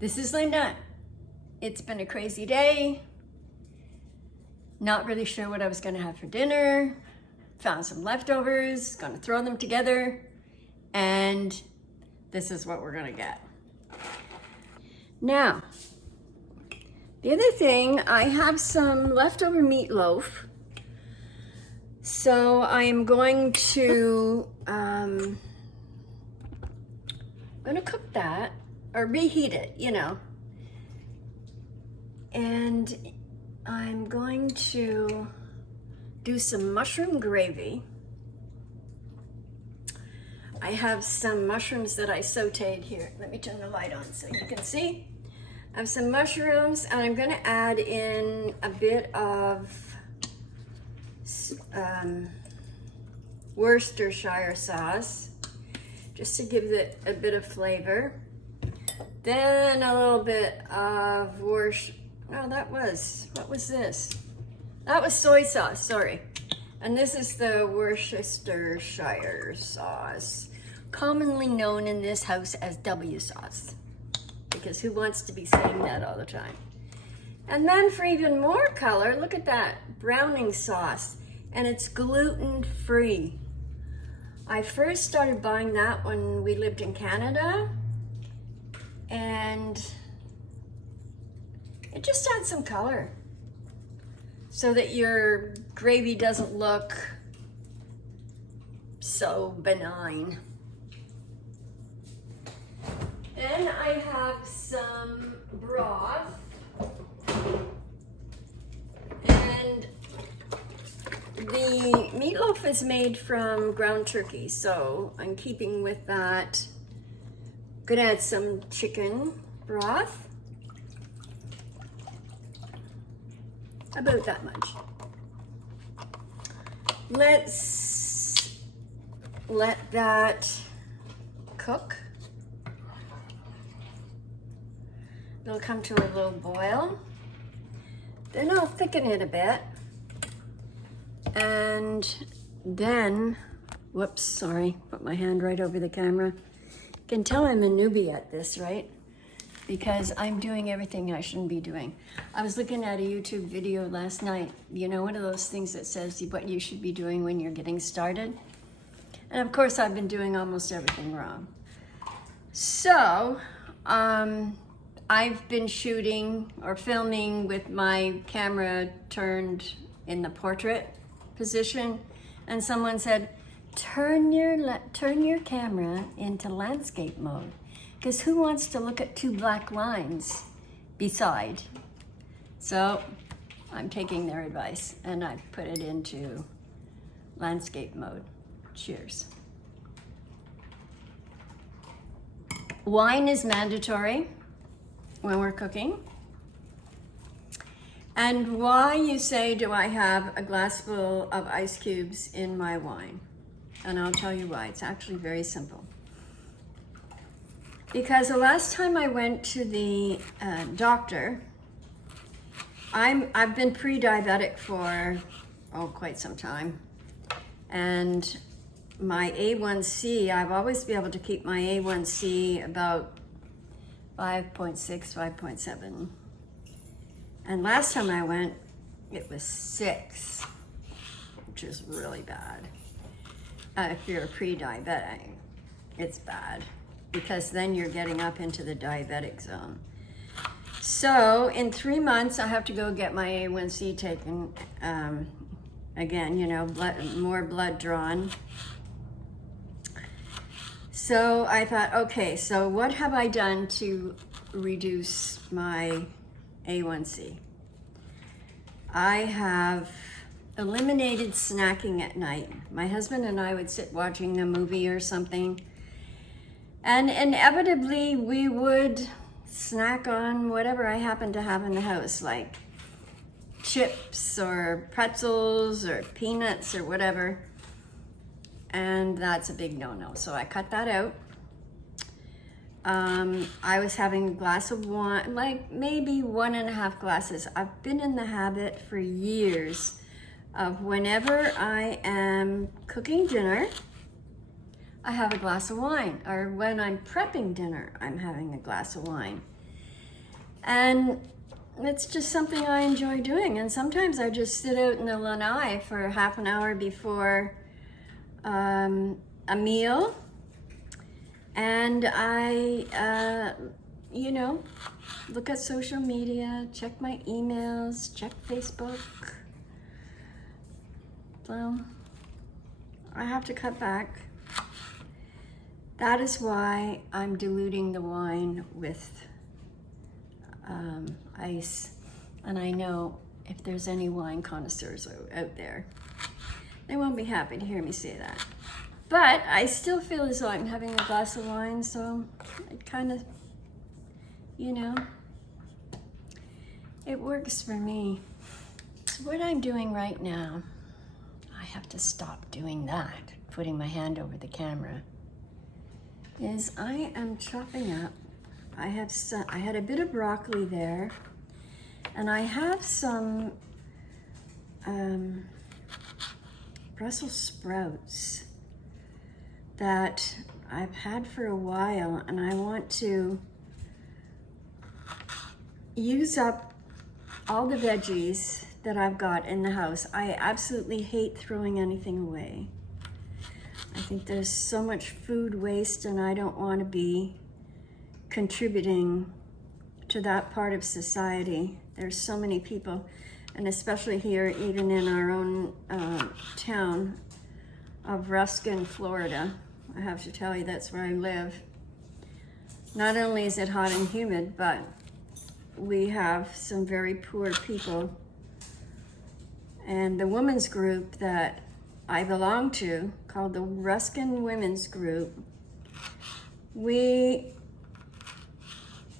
This is Linda. It's been a crazy day. Not really sure what I was going to have for dinner. Found some leftovers, going to throw them together, and this is what we're going to get. Now, the other thing, I have some leftover meatloaf. So I am going to cook that or reheat it, you know. And I'm going to do some mushroom gravy. I have some mushrooms that I sauteed here. Let me turn the light on so you can see. I have some mushrooms, and I'm going to add in a bit of Worcestershire sauce, just to give it a bit of flavor. Then a little bit of what was this? That was soy sauce, sorry. And this is the Worcestershire sauce, commonly known in this house as W sauce, because who wants to be saying that all the time? And then for even more color, look at that, browning sauce, and it's gluten-free. I first started buying that when we lived in Canada, and it just adds some color so that your gravy doesn't look so benign. Then I have some broth, and the meatloaf is made from ground turkey, so I'm keeping with that. Gonna add some chicken broth, about that much. Let's let that cook. It'll come to a low boil. Then I'll thicken it a bit. And then, whoops, sorry, put my hand right over the camera. You can tell I'm a newbie at this, right? Because I'm doing everything I shouldn't be doing. I was looking at a YouTube video last night, you know, one of those things that says what you should be doing when you're getting started. And of course, I've been doing almost everything wrong. So, I've been shooting or filming with my camera turned in the portrait position, and someone said, turn your camera into landscape mode, because who wants to look at two black lines beside? So I'm taking their advice and I've put it into landscape mode. Cheers. Wine is mandatory when we're cooking. And why, you say, do I have a glass full of ice cubes in my wine? And I'll tell you why. It's actually very simple. Because the last time I went to the doctor, I've been pre-diabetic for, quite some time. And my A1C, I've always been able to keep my A1C about 5.6, 5.7. And last time I went, it was 6, which is really bad. If you're a pre-diabetic, it's bad, because then you're getting up into the diabetic zone. So in 3 months, I have to go get my A1C taken again, you know, more blood drawn. So I thought, okay, so what have I done to reduce my A1C? I have eliminated snacking at night. My husband and I would sit watching a movie or something, and inevitably we would snack on whatever I happened to have in the house, like chips or pretzels or peanuts or whatever. And that's a big no-no, so I cut that out. I was having a glass of wine, like maybe 1.5 glasses. I've been in the habit for years of whenever I am cooking dinner, I have a glass of wine, or when I'm prepping dinner, I'm having a glass of wine. And it's just something I enjoy doing. And sometimes I just sit out in the lanai for half an hour before a meal. And I, you know, look at social media, check my emails, check Facebook. So I have to cut back. That is why I'm diluting the wine with ice. And I know if there's any wine connoisseurs out there, they won't be happy to hear me say that. But I still feel as though I'm having a glass of wine, so it kind of, you know, it works for me. So what I'm doing right now, I have to stop doing that, putting my hand over the camera, is I am chopping up. I had a bit of broccoli there, and I have some Brussels sprouts that I've had for a while, and I want to use up all the veggies that I've got in the house. I absolutely hate throwing anything away. I think there's so much food waste, and I don't want to be contributing to that part of society. There's so many people, and especially here, even in our own town of Ruskin, Florida. I have to tell you, that's where I live. Not only is it hot and humid, but we have some very poor people. And the women's group that I belong to, called the Ruskin Women's Group, we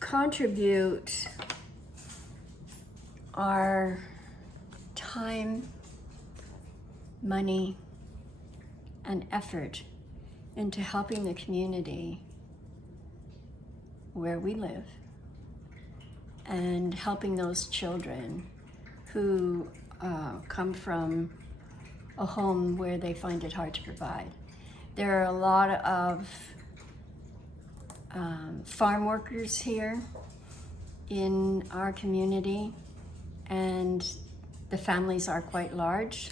contribute our time, money, and effort into helping the community where we live and helping those children who come from a home where they find it hard to provide. There are a lot of farm workers here in our community, and the families are quite large.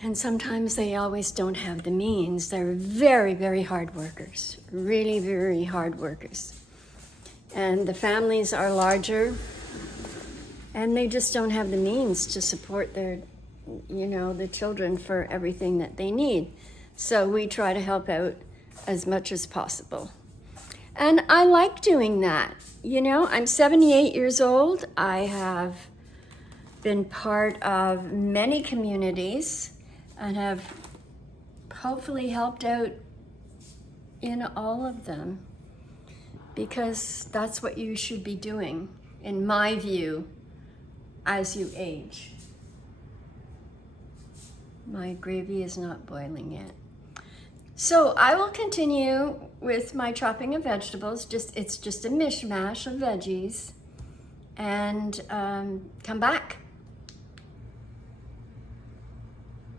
And sometimes they always don't have the means. They're very, very hard workers, really very hard workers. And the families are larger, and they just don't have the means to support their, you know, the children for everything that they need. So we try to help out as much as possible. And I like doing that. You know, I'm 78 years old. I have been part of many communities and have hopefully helped out in all of them, because that's what you should be doing, in my view, as you age. My gravy is not boiling yet. So I will continue with my chopping of vegetables. It's just a mishmash of veggies, and come back.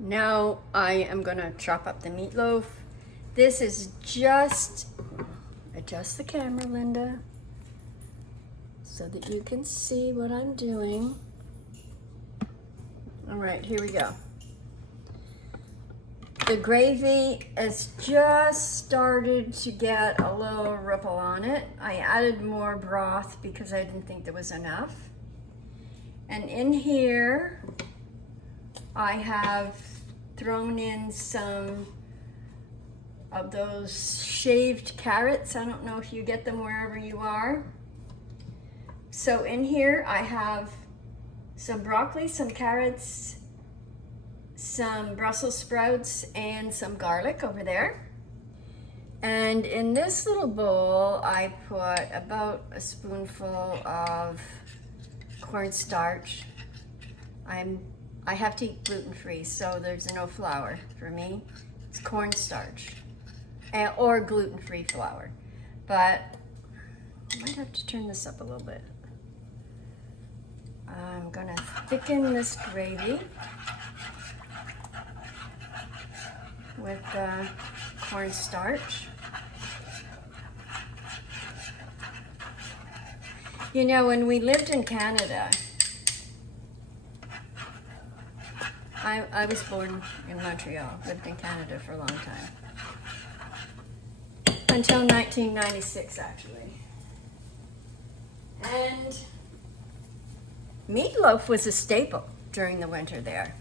Now I am gonna chop up the meatloaf. This is just, adjust the camera, Linda, so that you can see what I'm doing. All right, here we go. The gravy has just started to get a little ripple on it. I added more broth because I didn't think there was enough. And in here, I have thrown in some of those shaved carrots. I don't know if you get them wherever you are. So in here, I have some broccoli, some carrots, some Brussels sprouts, and some garlic over there. And in this little bowl, I put about a spoonful of cornstarch. I have to eat gluten-free, so there's no flour for me. It's cornstarch, or gluten-free flour. But I might have to turn this up a little bit. I'm gonna thicken this gravy with cornstarch. You know, when we lived in Canada, I was born in Montreal, lived in Canada for a long time. Until 1996, actually. And meatloaf was a staple during the winter there.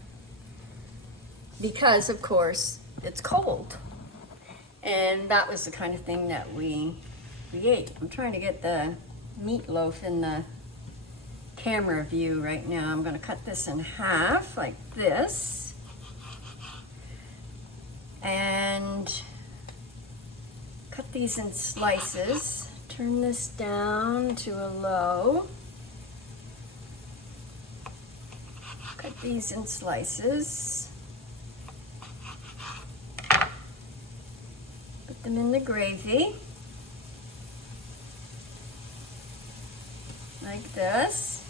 Because, of course, it's cold. And that was the kind of thing that we ate. I'm trying to get the meatloaf in the camera view right now. I'm going to cut this in half like this. And cut these in slices. Turn this down to a low. Cut these in slices. Put them in the gravy. Like this.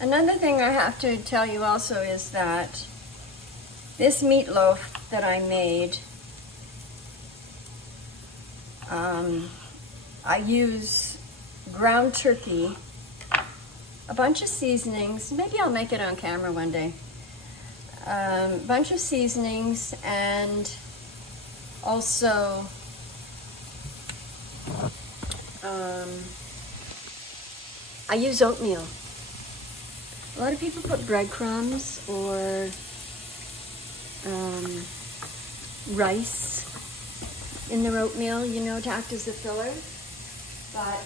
Another thing I have to tell you also is that this meatloaf that I made, I use ground turkey, a bunch of seasonings, maybe I'll make it on camera one day, a bunch of seasonings, and also I use oatmeal. A lot of people put breadcrumbs or rice in their oatmeal, you know, to act as a filler, but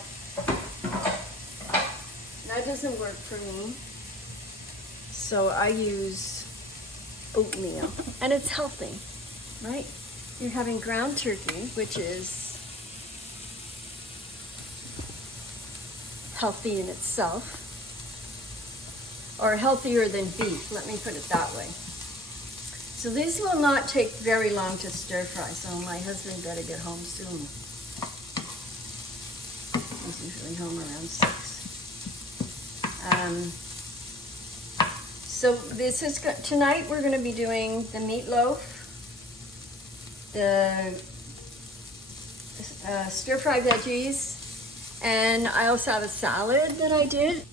that doesn't work for me. So I use oatmeal, and it's healthy, right? You're having ground turkey, which is healthy in itself, or healthier than beef, let me put it that way. So these will not take very long to stir fry, so my husband better get home soon. He's usually home around 6. So this is tonight we're going to be doing the meatloaf, the stir-fry veggies, and I also have a salad that I did.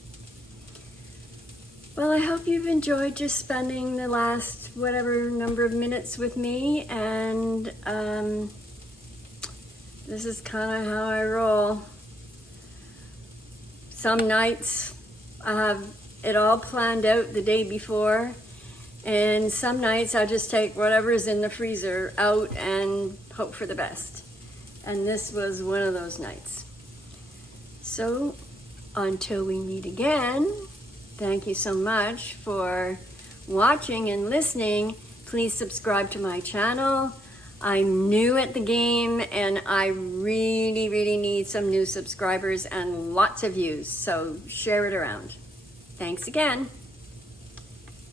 Well, I hope you've enjoyed just spending the last whatever number of minutes with me, and this is kind of how I roll. Some nights I have it all planned out the day before, and some nights I just take whatever's in the freezer out and hope for the best. And this was one of those nights. So until we meet again, thank you so much for watching and listening. Please subscribe to my channel. I'm new at the game, and I really, really need some new subscribers and lots of views, so share it around. Thanks again.